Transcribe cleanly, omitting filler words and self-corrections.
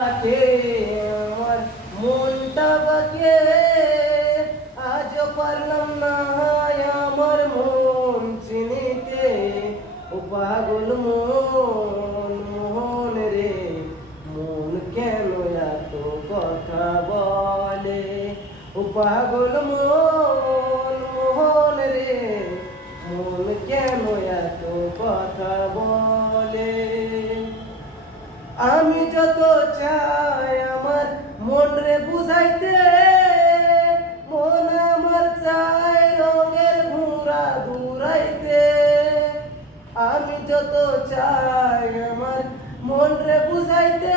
কে আমার মনটা বাকে আজ পারলাম না আমার মন চিনিতে ও পাগল মন মোহন রে মন কেন এত কথা বলে ও পাগল মন মোহন রে মন কেন এত কথা বলে আমি যত চাই আমার মন রে বুঝাইতে মন আমার চাই রঙের ঘুরা ঘুরাইতে আমি যত চাই আমার মন রে বুঝাইতে